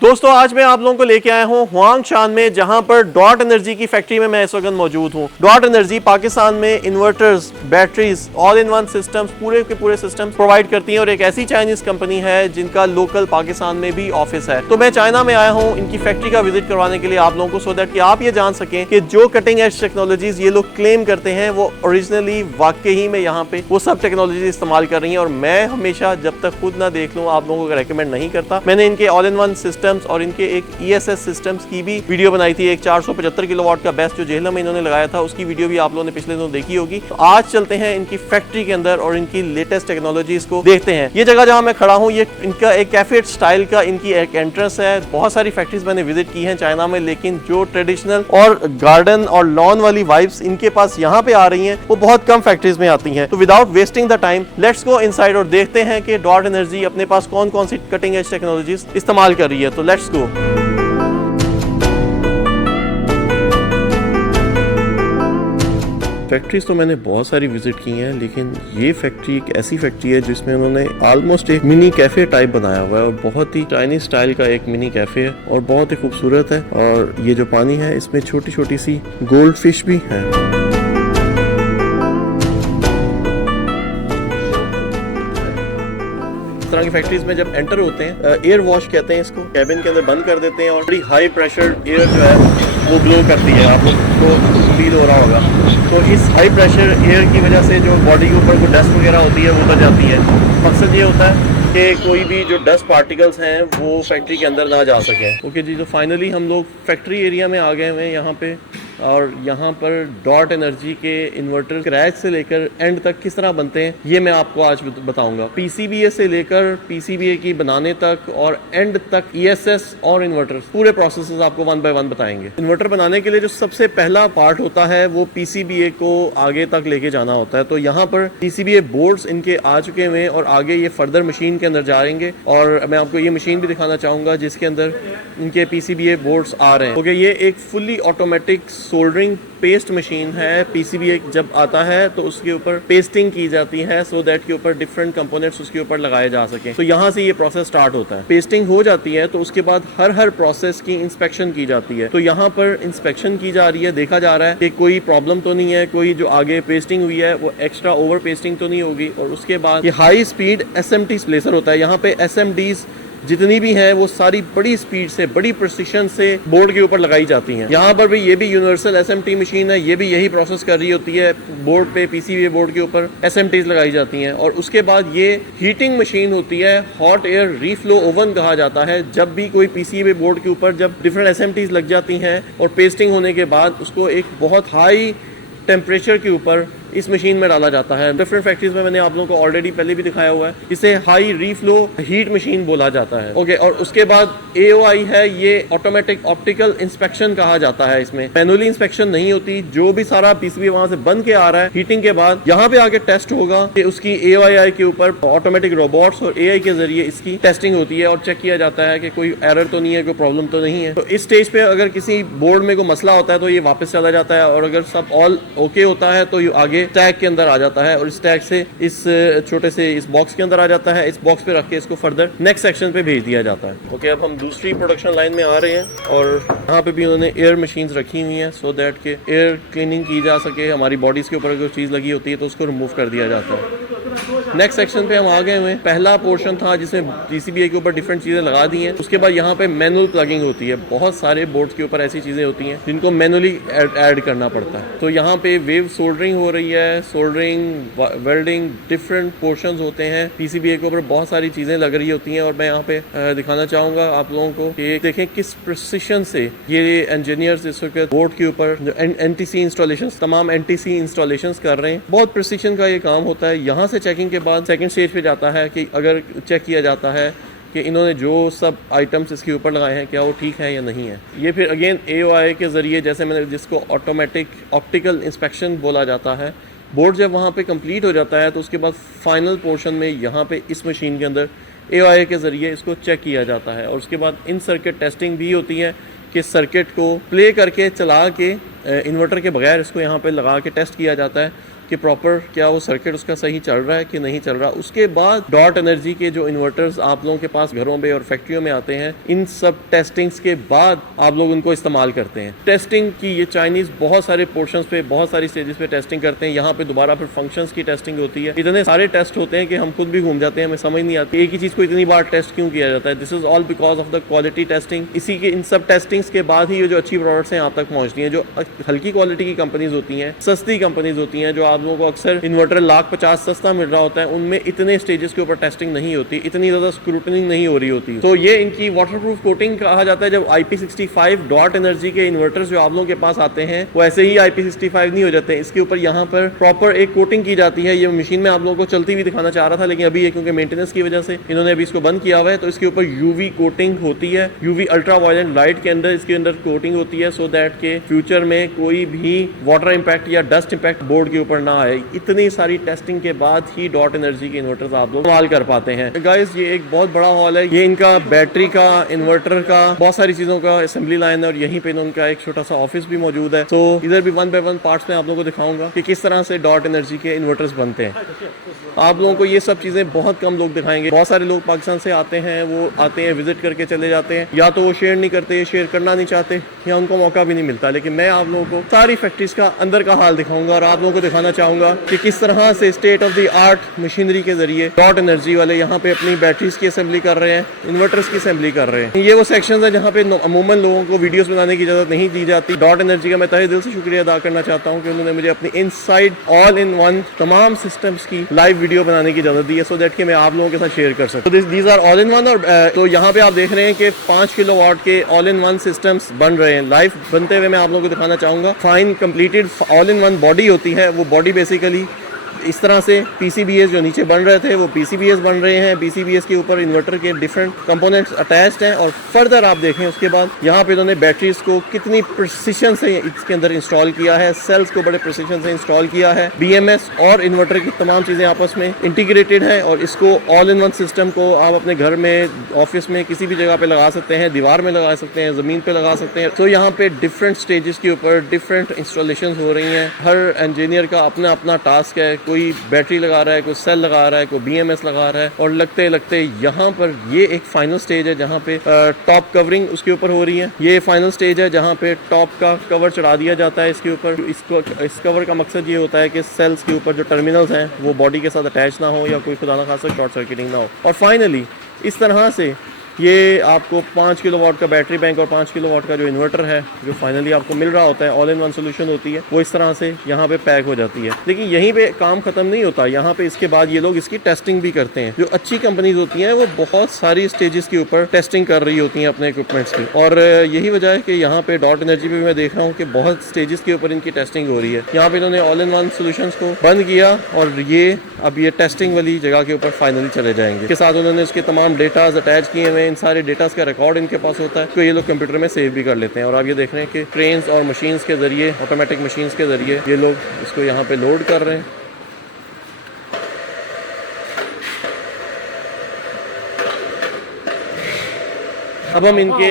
दोस्तों आज मैं आप लोगों को लेके आया हूँ हुआंगशान में, जहां पर डॉट एनर्जी की फैक्ट्री में मैं इस वक्त मौजूद हूँ। डॉट एनर्जी पाकिस्तान में inverters, batteries, all in one systems, पूरे के पूरे सिस्टम्स प्रोवाइड करती है और एक ऐसी चाइनीज कंपनी है जिनका लोकल पाकिस्तान में भी ऑफिस है। तो मैं चाइना में आया हूँ इनकी फैक्ट्री का विजिट करवाने के लिए आप लोगों को, सो दैट कि आप ये जान सकें कि जो कटिंग एज टेक्नोलॉजीज ये लोग क्लेम करते हैं वो ओरिजिनली वाकई में यहाँ पे वो सब टेक्नोलॉजी इस्तेमाल कर रही है। और मैं हमेशा जब तक खुद ना देख लूँ आप लोगों को रेकमेंड नहीं करता। मैंने इनके ऑल इन वन सिस्टम्स और इनके एक ESS सिस्टम्स की भी वीडियो बनाई थी। एक 475 किलोवाट का बेस्ट जो जेहलम में इन्होंने लगाया था उसकी वीडियो भी आप लोगों ने पिछले दिनों देखी होगी। तो आज चलते हैं इनकी फैक्ट्री के अंदर और इनकी लेटेस्ट टेक्नोलॉजीज को देखते हैं। ये जगह जहां मैं खड़ा हूं ये इनका एक कैफे स्टाइल का इनकी एक एंट्रेंस है। बहुत सारी फैक्ट्रीज मैंने विजिट की हैं चाइना में, लेकिन जो ट्रेडिशनल और गार्डन और लॉन वाली वाइब्स इनके पास यहाँ पे आ रही हैं वो बहुत कम फैक्ट्रीज में आती हैं। तो without wasting the time let's go inside और देखते हैं कि डॉट एनर्जी अपने पास कौन कौन सी कटिंग एज टेक्नोलॉजीज इस्तेमाल कर रही है। तो लेट्स गो। फैक्ट्रीज तो मैंने बहुत सारी विजिट की हैं, लेकिन ये फैक्ट्री एक ऐसी फैक्ट्री है जिसमें उन्होंने ऑलमोस्ट एक मिनी कैफे टाइप बनाया हुआ है और बहुत ही चाइनीज स्टाइल का एक मिनी कैफे है और बहुत ही खूबसूरत है। और ये जो पानी है इसमें छोटी छोटी सी गोल्ड फिश भी है। इस तरह की फैक्ट्रीज में जब एंटर होते हैं एयर वॉश कहते हैं इसको, कैबिन के अंदर बंद कर देते हैं और बड़ी हाई प्रेशर एयर जो है वो ब्लो करती है। आप लोग को फील हो रहा होगा। तो इस हाई प्रेशर एयर की वजह से जो बॉडी के ऊपर कोई डस्ट वगैरह होती है वो उतर जाती है। मकसद ये होता है कि कोई भी जो डस्ट पार्टिकल्स हैं वो फैक्ट्री के अंदर ना जा सकें। ओके जी, तो फाइनली हम लोग फैक्ट्री एरिया में आ गए हुए हैं यहाँ पे। और यहाँ पर डॉट एनर्जी के इन्वर्टर क्रैच से लेकर एंड तक किस तरह बनते हैं ये मैं आपको आज बताऊंगा। PCBA से लेकर PCBA की बनाने तक और एंड तक ESS और इन्वर्टर पूरे प्रोसेसेस आपको वन बाय वन बताएंगे। इन्वर्टर बनाने के लिए जो सबसे पहला पार्ट होता है वो PCBA को आगे तक लेके जाना होता है। तो यहाँ पर PCBA बोर्ड्स इनके आ चुके हुए और आगे ये फर्दर मशीन के अंदर जाएंगे और मैं आपको ये मशीन भी दिखाना चाहूँगा जिसके अंदर इनके PCBA बोर्ड्स आ रहे हैं। ओके, ये एक fully automatic soldering paste machine है। PCBA जब आता है तो उसके ऊपर पेस्टिंग की जाती है सो दैट के ऊपर डिफरेंट कंपोनेंट्स उसके ऊपर लगाए जा सकें। तो यहाँ से ये प्रोसेस स्टार्ट होता है। पेस्टिंग हो जाती है तो उसके बाद हर प्रोसेस की इंस्पेक्शन की जाती है। तो यहाँ पर इंस्पेक्शन की जा रही है, देखा जा रहा है कि कोई प्रॉब्लम तो नहीं है, कोई जो आगे पेस्टिंग हुई है वो एक्स्ट्रा ओवर पेस्टिंग तो नहीं होगी। और उसके बाद ये हाई स्पीड SMT प्लेसर होता है। यहाँ पे SMDs जितनी भी हैं वो सारी बड़ी स्पीड से, बड़ी प्रिसिशन से बोर्ड के ऊपर लगाई जाती हैं। यहाँ पर भी ये भी यूनिवर्सल SMT मशीन है, ये भी यही प्रोसेस कर रही होती है। बोर्ड पे PCBA बोर्ड के ऊपर SMTs लगाई जाती हैं। और उसके बाद ये हीटिंग मशीन होती है, हॉट एयर रीफ्लो ओवन कहा जाता है। जब भी कोई PCBA बोर्ड के ऊपर जब डिफरेंट SMTs लग जाती हैं और पेस्टिंग होने के बाद उसको एक बहुत हाई टेम्परेचर के ऊपर इस मशीन में डाला जाता है। डिफरेंट फैक्ट्रीज में मैंने आप लोगों को ऑलरेडी पहले भी दिखाया हुआ है। इसे हाई रीफ्लो हीट मशीन बोला जाता है। ओके, और उसके बाद AOI है, ये ऑटोमेटिक ऑप्टिकल इंस्पेक्शन कहा जाता है। इसमें मैनुअली इंस्पेक्शन नहीं होती, जो भी सारा PCB वहां से बन के आ रहा है हीटिंग के बाद यहाँ पे आके टेस्ट होगा कि उसकी AOI के ऊपर ऑटोमेटिक रोबोट्स और AI के जरिए इसकी टेस्टिंग होती है और चेक किया जाता है कि कोई एरर तो नहीं है, कोई प्रॉब्लम तो नहीं है। तो इस स्टेज पे अगर किसी बोर्ड में कोई मसला होता है तो ये वापस चला जाता है और अगर सब ऑल ओके होता है तो ये आगे स्टैक के अंदर आ जाता है और स्टैक से इस छोटे से इस बॉक्स के अंदर आ जाता है। इस बॉक्स पे रख के इसको फर्दर नेक्स्ट सेक्शन पे भेज दिया जाता है। ओके, अब हम दूसरी प्रोडक्शन लाइन में आ रहे हैं और यहाँ पे भी उन्होंने एयर मशीन्स रखी हुई हैं सो दैट के एयर क्लीनिंग की जा सके। हमारी बॉडीज के ऊपर अगर चीज़ लगी होती है तो उसको रिमूव कर दिया जाता है। नेक्स्ट सेक्शन पे हम आ गए हुए हैं। पहला पोर्शन था जिसमें PCBA के ऊपर डिफरेंट चीज़ें लगा दी हैं। उसके बाद यहाँ पे मैनुअल प्लगिंग होती है। बहुत सारे बोर्ड्स के ऊपर ऐसी चीज़ें होती हैं जिनको मैनुअली ऐड करना पड़ता है। तो यहाँ पे वेव सोल्डरिंग हो रही है, सोल्डरिंग, वेल्डिंग, डिफरेंट पोर्शंस होते हैं। PCBA के ऊपर बहुत सारी चीज़ें लग रही होती हैं और मैं यहाँ पे दिखाना चाहूँगा आप लोगों को कि देखें किस प्रिसिशन से ये इंजीनियर्स इस वक्त बोर्ड के ऊपर जो NTC इंस्टॉलेशन, तमाम NTC इंस्टॉलेशन कर रहे हैं। बहुत प्रिसिशन का ये काम होता है। यहाँ से चेकिंग के बाद सेकंड स्टेज पे जाता है कि अगर चेक किया जाता है कि इन्होंने जो सब आइटम्स इसके ऊपर लगाए हैं क्या वो ठीक है या नहीं है। ये फिर अगेन AOI के ज़रिए, जैसे मैंने जिसको ऑटोमेटिक ऑप्टिकल इंस्पेक्शन बोला जाता है, बोर्ड जब वहाँ पे कंप्लीट हो जाता है तो उसके बाद फाइनल पोर्शन में यहाँ पे इस मशीन के अंदर AOI के ज़रिए इसको चेक किया जाता है। और उसके बाद इन सर्किट टेस्टिंग भी होती है कि सर्किट को प्ले करके चला के इन्वर्टर के बगैर इसको यहाँ पे लगा के टेस्ट किया जाता है कि प्रॉपर क्या वो सर्किट उसका सही चल रहा है कि नहीं चल रहा। उसके बाद डॉट एनर्जी के जो इन्वर्टर्स आप लोगों के पास घरों में और फैक्ट्रियों में आते हैं, इन सब टेस्टिंग्स के बाद आप लोग उनको इस्तेमाल करते हैं। टेस्टिंग की ये चाइनीज बहुत सारे पोर्शंस पे, बहुत सारी स्टेजेस पे टेस्टिंग करते हैं। यहाँ पे दोबारा फिर फंक्शंस की टेस्टिंग होती है। इतने सारे टेस्ट होते हैं कि हम खुद भी घूम जाते हैं, हमें समझ नहीं आती एक ही चीज को इतनी बार टेस्ट क्यों किया जाता है। This is all because of the quality testing. इसी के इन सब टेस्टिंग्स के बाद ही ये जो अच्छी प्रोडक्ट्स हैं आप तक पहुंचती हैं। जो हल्की क्वालिटी की कंपनीज होती हैं, सस्ती कंपनीज होती हैं, जो आप लोगों को अक्सर इन्वर्टर 1,50,000 सस्ता मिल रहा होता है, उनमें इतने स्टेजेस के ऊपर टेस्टिंग नहीं होती, इतनी ज्यादा स्क्रूटनिंग नहीं हो रही होती। तो ये इनकी वाटरप्रूफ कोटिंग कहा जाता है। जब IP65 डॉट एनर्जी के इन्वर्टर्स जो आप लोगों के पास आते हैं वो ऐसे ही IP65 नहीं हो जाते हैं। इसके ऊपर यहाँ पर प्रॉपर एक कोटिंग की जाती है। ये मशीन में आप लोगों को चलती हुई दिखाना चाह रहा था, लेकिन अभी ये क्योंकि मेंटेनेंस की वजह से इन्होंने अभी इसको बंद किया हुआ है, तो इसके ऊपर UV कोटिंग होती है। UV अल्ट्रा वायलेट लाइट के अंदर इसके अंदर कोटिंग होती है, सो दैट के फ्यूचर में कोई भी वाटर इंपैक्ट या डस्ट इंपैक्ट बोर्ड के ऊपर ना आए। इतनी सारी टेस्टिंग के बाद ही डॉट एनर्जी के इन्वर्टर्स आप लोग इस्तेमाल कर पाते हैं। गाइस ये एक बहुत बड़ा हॉल है। ये इनका बैटरी का, इन्वर्टर का, बहुत सारी चीजों का असेंबली लाइन है और यहीं पे उनका एक छोटा सा ऑफिस भी मौजूद है। तो इधर भी 1 बाय 1 पार्ट्स में आप लोगों को दिखाऊंगा कि किस तरह से डॉट एनर्जी के इन्वर्टर्स बनते हैं। आप लोगों को ये सब चीजें बहुत कम लोग दिखाएंगे। बहुत सारे लोग पाकिस्तान से आते हैं, वो आते हैं विजिट करके चले जाते हैं, या तो वो शेयर नहीं करते, शेयर करना नहीं चाहते, या उनको मौका भी नहीं मिलता। लेकिन मैं आप लोगों को सारी फैक्ट्रीज का अंदर का हाल दिखाऊंगा और आप लोगों को दिखाना चाहूंगा कि किस तरह से state of the art machinery के जरिए डॉट एनर्जी वाले यहाँ पे अपनी बैटरीज की असेंबली कर रहे हैं, इन्वर्टर्स की असेंबली कर रहे हैं। ये वो सेक्शंस है जहाँ पे अमूमन लोगों को वीडियोस बनाने की इजाजत नहीं दी जाती। डॉट एनर्जी का मैं तहे दिल से शुक्रिया अदा करना चाहता हूँ कि उन्होंने मुझे अपनी इनसाइड ऑल इन वन तमाम सिस्टम्स की लाइव वीडियो बनाने की इजाजत दी है, सो दैट कि मैं आप लोगों के साथ शेयर कर सकूं। तो these are all in one. और तो यहाँ पे आप देख रहे हैं कि 5 किलोवाट के ऑल इन वन सिस्टम्स बन रहे हैं। लाइव बनते हुए मैं आप लोगों को दिखाना चाहूंगा। Fine completed all in one body होती है। वो बॉडी बेसिकली इस तरह से PCBs जो नीचे बन रहे थे वो PCBs बन रहे हैं। PCBs के ऊपर इन्वर्टर के डिफरेंट कंपोनेंट्स अटैच्ड हैं। और फर्दर आप देखें उसके बाद यहाँ पे इन्होंने बैटरीज को कितनी प्रिसिशन से इसके अंदर इंस्टॉल किया है, सेल्स को बड़े प्रिसिशन से इंस्टॉल किया है। BMS और इन्वर्टर की तमाम चीज़ें आपस में इंटीग्रेटेड है और इसको ऑल इन वन सिस्टम को आप अपने घर में, ऑफिस में, किसी भी जगह पे लगा सकते हैं, दीवार में लगा सकते हैं, ज़मीन पे लगा सकते हैं। तो यहाँ पे डिफरेंट स्टेजेस के ऊपर डिफरेंट इंस्टॉलेशन हो रही हैं। हर इंजीनियर का अपना अपना टास्क है। कोई बैटरी लगा रहा है, कोई सेल लगा रहा है, कोई BMS लगा रहा है। और लगते लगते यहाँ पर ये एक फाइनल स्टेज है जहाँ पे टॉप कवरिंग उसके ऊपर हो रही है। ये फाइनल स्टेज है जहाँ पे टॉप का कवर चढ़ा दिया जाता है इसके ऊपर। इस कवर का मकसद ये होता है कि सेल्स के ऊपर जो टर्मिनल्स हैं वो बॉडी के साथ अटैच ना हो या कोई खुदा ना खासा शॉर्ट सर्किटिंग ना हो। और फाइनली इस तरह से ये आपको 5 किलोवाट का बैटरी बैंक और 5 किलोवाट का जो इन्वर्टर है जो फाइनली आपको मिल रहा होता है, ऑल इन वन सोल्यूशन होती है, वो इस तरह से यहाँ पे पैक हो जाती है। लेकिन यहीं पे काम खत्म नहीं होता। यहाँ पे इसके बाद ये लोग इसकी टेस्टिंग भी करते हैं। जो अच्छी कंपनीज होती हैं वो बहुत सारी स्टेजेस के ऊपर टेस्टिंग कर रही होती हैं अपने इक्विपमेंट्स की। और यही वजह है कि यहाँ पे डॉट एनर्जी पे मैं देख रहा हूँ कि बहुत स्टेजेस के ऊपर इनकी टेस्टिंग हो रही है। यहाँ पे इन्होंने ऑल इन वन सोल्यूशन को बंद किया और ये अब ये टेस्टिंग वाली जगह के ऊपर फाइनली चले जाएंगे। इसके साथ उन्होंने इसके तमाम डेटाज अटैच किए हुए। इन सारे डेटाज का रिकॉर्ड इनके पास होता है, तो ये लोग कंप्यूटर में सेव भी कर लेते हैं। और आप ये देख रहे हैं कि ट्रेन्स और मशीन्स के जरिए, ऑटोमेटिक मशीन्स के जरिए ये लोग इसको यहाँ पे लोड कर रहे हैं। अब हम इनके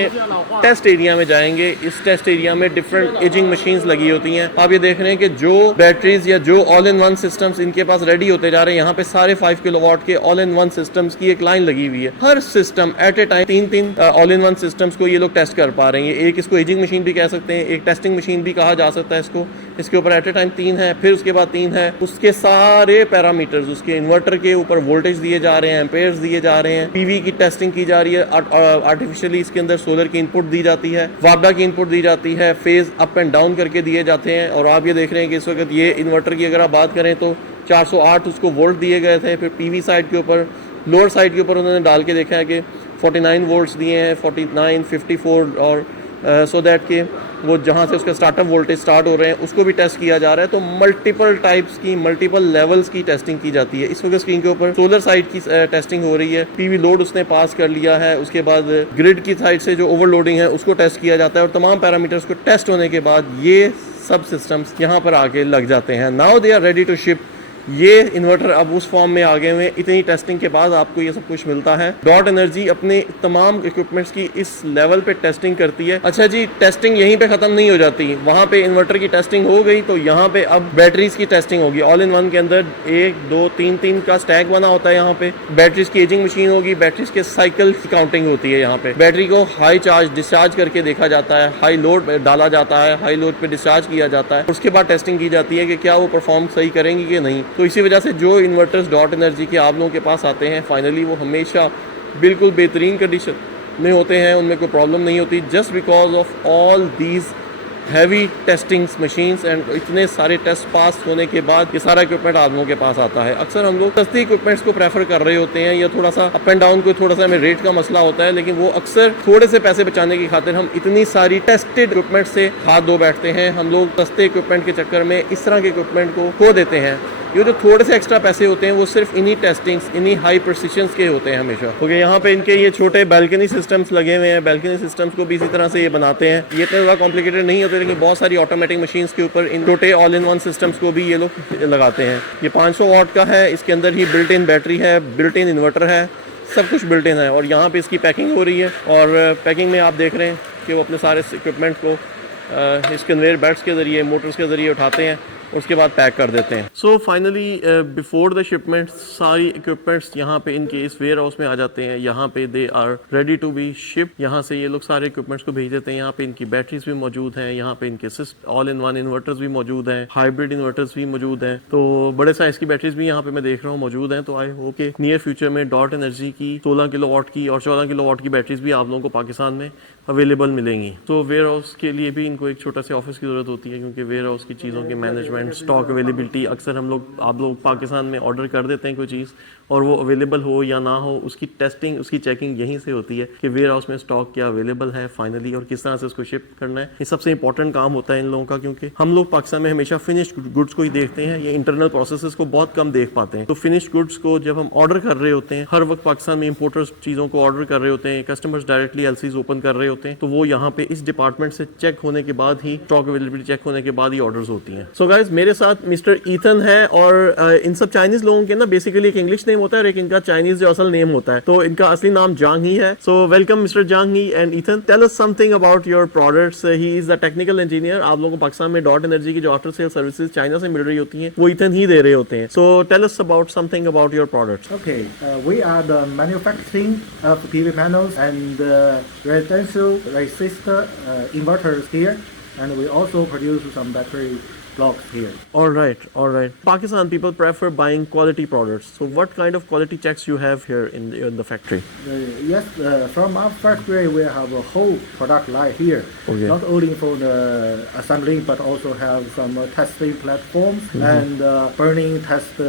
टेस्ट एरिया में जाएंगे। इस टेस्ट एरिया में डिफरेंट एजिंग मशीन्स लगी होती हैं। आप ये देख रहे हैं कि जो बैटरीज या जो ऑल इन वन सिस्टम्स इनके पास रेडी होते जा रहे हैं, यहाँ पे सारे 5 किलोवाट के ऑल इन वन सिस्टम्स की एक लाइन लगी हुई है। हर system at a time 3 all in one systems को ये लोग टेस्ट कर पा रहे हैं। एक इसको एजिंग मशीन भी कह सकते हैं, एक टेस्टिंग मशीन भी कहा जा सकता है इसको। इसके ऊपर एट ए टाइम 3 है, फिर उसके बाद 3 है। उसके सारे पैरामीटर्स, उसके इन्वर्टर के ऊपर वोल्टेज दिए जा रहे हैं, एम्पेयर्स दिए जा रहे हैं, PV की टेस्टिंग की जा रही है, आर्टिफिशियली इसके अंदर सोलर की इनपुट दी जाती है, वाबडा की इनपुट दी जाती है, फेज अप एंड डाउन करके दिए जाते हैं। और आप ये देख रहे हैं कि इस वक्त ये इन्वर्टर की अगर आप बात करें तो 408 उसको वोल्ट दिए गए थे। फिर PV साइड के ऊपर, लोअर साइड के ऊपर उन्होंने डाल के देखा है कि 49 वोल्ट्स दिए हैं, 49, 54 और सो दैट के वो जहाँ से उसका स्टार्टअप वोल्टेज स्टार्ट हो रहे हैं उसको भी टेस्ट किया जा रहा है। तो मल्टीपल टाइप्स की, मल्टीपल लेवल्स की टेस्टिंग की जाती है। इस वक्त स्क्रीन के ऊपर सोलर साइड की टेस्टिंग हो रही है। PV लोड उसने पास कर लिया है। उसके बाद ग्रिड की साइड से जो ओवरलोडिंग है उसको टेस्ट किया जाता है। और तमाम पैरामीटर्स को टेस्ट होने के बाद ये सब सिस्टम्स यहाँ पर आके लग जाते हैं। Now they are ready to ship ये इन्वर्टर अब उस फॉर्म में आ गए हुए हैं। इतनी टेस्टिंग के बाद आपको ये सब कुछ मिलता है। डॉट एनर्जी अपने तमाम इक्विपमेंट्स की इस लेवल पे टेस्टिंग करती है। अच्छा जी, टेस्टिंग यहीं पे खत्म नहीं हो जाती। वहाँ पे इन्वर्टर की टेस्टिंग हो गई तो यहाँ पे अब बैटरीज की टेस्टिंग होगी। ऑल इन वन के अंदर 1 2 3 3 का स्टैक बना होता है। यहाँ पे बैटरीज की एजिंग मशीन होगी, बैटरीज के साइकिल की काउंटिंग होती है। यहाँ पे बैटरी को हाई चार्ज डिस्चार्ज करके देखा जाता है, हाई लोड डाला जाता है, हाई लोड पे डिस्चार्ज किया जाता है। उसके बाद टेस्टिंग की जाती है कि क्या वो परफॉर्म सही करेंगी कि नहीं। तो इसी वजह से जो इन्वर्टर्स डॉट एनर्जी के आप लोगों के पास आते हैं फाइनली वो हमेशा बिल्कुल बेहतरीन कंडीशन में होते हैं, उनमें कोई प्रॉब्लम नहीं होती, just because of all these heavy testings machines and इतने सारे टेस्ट पास होने के बाद ये सारा इक्विपमेंट आप लोगों के पास आता है। अक्सर हम लोग सस्ती इक्विपमेंट्स को प्रेफर कर रहे होते हैं या थोड़ा सा अप एंड डाउन को थोड़ा सा हमें रेट का मसला होता है, लेकिन वो अक्सर थोड़े से पैसे बचाने की खातिर हम इतनी सारी टेस्टेड इक्विपमेंट से हाथ धो बैठते हैं। हम लोग सस्ते इक्विपमेंट के चक्कर में इस तरह के इक्विपमेंट को खो देते हैं। ये जो थोड़े से एक्स्ट्रा पैसे होते हैं वो सिर्फ इन्हीं टेस्टिंग्स, इन्हीं हाई प्रिसिशंस के होते हैं हमेशा। ओके, यहाँ पे इनके ये छोटे बैल्कनी सिस्टम्स लगे हुए हैं। बैल्कनी सिस्टम्स को भी इसी तरह से ये बनाते हैं। ये इतने ज़्यादा कॉम्प्लिकेटेड नहीं होते, लेकिन बहुत सारी ऑटोमेटिक मशीन्स के ऊपर इन छोटे ऑल इन वन सिस्टम्स को भी ये लोग लगाते हैं। ये 500 वाट का है, इसके अंदर ही बिल्ट इन बैटरी है, बिल्ट इन इन्वर्टर है, सब कुछ बिल्ट इन है। और यहाँ पे इसकी पैकिंग हो रही है और पैकिंग में आप देख रहे हैं कि वो अपने सारे इक्विपमेंट को इस कन्वेयर बेल्ट्स के ज़रिए, मोटर्स के ज़रिए उठाते हैं, उसके बाद पैक कर देते हैं। So finally before the shipment सारी इक्विपमेंट्स यहाँ पे इनके इस वेयर हाउस में आ जाते हैं। यहाँ पे they are ready to be ship. यहाँ से ये लोग सारे इक्विपमेंट्स को भेज देते हैं। यहाँ पे इनकी बैटरीज भी मौजूद हैं, यहाँ पे इनके ऑल इन वन इन्वर्टर्स भी मौजूद हैं, हाइब्रिड इन्वर्टर्स भी मौजूद हैं। तो बड़े साइज की बैटरीज भी यहाँ पे मैं देख रहा हूँ मौजूद हैं। तो आई होप के नियर फ्यूचर में डॉट एनर्जी की 16 किलोवाट की और 14 किलोवाट की बैटरीज भी आप लोगों को पाकिस्तान में अवेलेबल मिलेंगी। तो वेयर हाउस के लिए भी इनको एक छोटा सा ऑफिस की ज़रूरत होती है, क्योंकि वेयर हाउस की चीज़ों के मैनेजमेंट, स्टॉक अवेलेबिलिटी, अक्सर आप लोग पाकिस्तान में ऑर्डर कर देते हैं कोई चीज़ और वो अवेलेबल हो या ना हो, उसकी टेस्टिंग, उसकी चेकिंग यहीं से होती है कि वेयर हाउस में स्टॉक क्या अवेलेबल है फाइनली और किस तरह से उसको शिप करना है। ये सबसे इंपॉर्टेंट काम होता है इन लोगों का, क्योंकि हम लोग पाकिस्तान में हमेशा फिनिश्ड गुड्स को ही देखते हैं, ये इंटरनल प्रोसेसेस को बहुत कम देख पाते हैं। तो फिनिश्ड गुड्स को जब हम ऑर्डर कर रहे होते हैं, हर वक्त पाकिस्तान में इंपोर्टर्स चीज़ों को ऑर्डर कर रहे होते हैं, कस्टमर्स डायरेक्टली एलसीज ओपन कर रहे होते हैं, तो वो यहाँ पे इस डिपार्टमेंट से चेक होने के बाद ही, स्टॉक अवेलेबिलिटी चेक होने के बाद ही ऑर्डर्स होती हैं। सो गाइस, मेरे साथ मिस्टर ईथन है और इन सब चाइनीज लोगों के ना बेसिकली एक इंग्लिश नेम होता है और एक इनका चाइनीज जो असल नेम होता है, तो इनका असली नाम जांग ही है। So welcome mister Zhang He and Ethan, tell us something about your products. He is the technical engineer. आप लोगों को पाकिस्तान में डॉट एनर्जी की जो आफ्टर सेल सर्विसेज चाइना से मिल रही होती हैं वो ईथन ही दे रहे होते हैं। So tell us about something about your products. Okay, we are the manufacturing of PV panels and residential resistor inverters here, and we also produce some battery blocks here. All right. Pakistan people prefer buying quality products. So what kind of quality checks you have here in the factory? Yes, from our factory we have a whole product line here. Okay. Not only for the assembling, but also have some testing platforms and burning test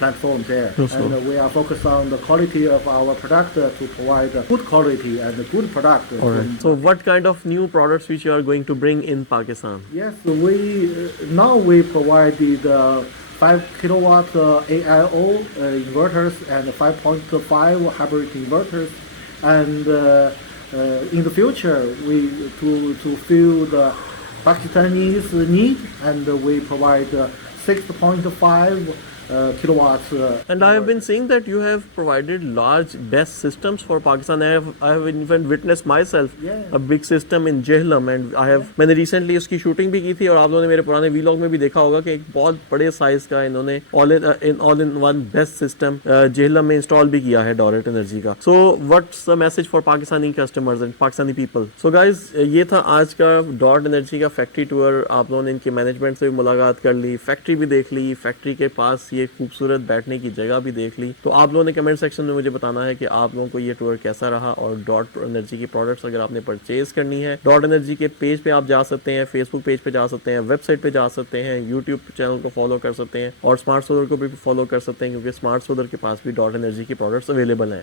platforms there. Yes, and we are focused on the quality of our product to provide good quality and good product. All right. So what kind of new products which you are going to bring in Pakistan? Yes, now we provided 5 kilowatt AIO inverters and 5.5 hybrid inverters, and in the future to fill the Pakistanis need, and we provide 6.5 kilowatts. And I have been seeing that you have provided large BESS systems for Pakistan. I have even witnessed myself a big system in Jehlam, and मैंने recently उसकी shooting भी की थी और आप लोगों ने मेरे पुराने वीलॉग में भी देखा होगा कि एक बहुत बड़े साइज का इन्होंने all in one BESS system Jhelum में इंस्टॉल भी किया है डॉट एनर्जी का। So what's the message for Pakistani customers and Pakistani people? So guys, ये था आज का डॉट एनर्जी का फैक्ट्री टूर। आप लोगों ने इनके मैनेजमेंट से भी मुलाकात कर ली, फैक्ट्री भी देख ली, फैक्ट्री के पास ये खूबसूरत बैठने की जगह भी देख ली। तो आप लोगों ने कमेंट सेक्शन में मुझे बताना है कि आप लोगों को ये टूर कैसा रहा, और डॉट एनर्जी की प्रोडक्ट्स अगर आपने परचेज करनी है, डॉट एनर्जी के पेज पे आप जा सकते हैं, फेसबुक पेज पे जा सकते हैं, वेबसाइट पे जा सकते हैं, यूट्यूब चैनल को फॉलो कर सकते हैं और स्मार्ट सोलर को भी फॉलो कर सकते हैं, क्योंकि स्मार्ट सोलर के पास भी डॉट एनर्जी की प्रोडक्ट्स अवेलेबल हैं।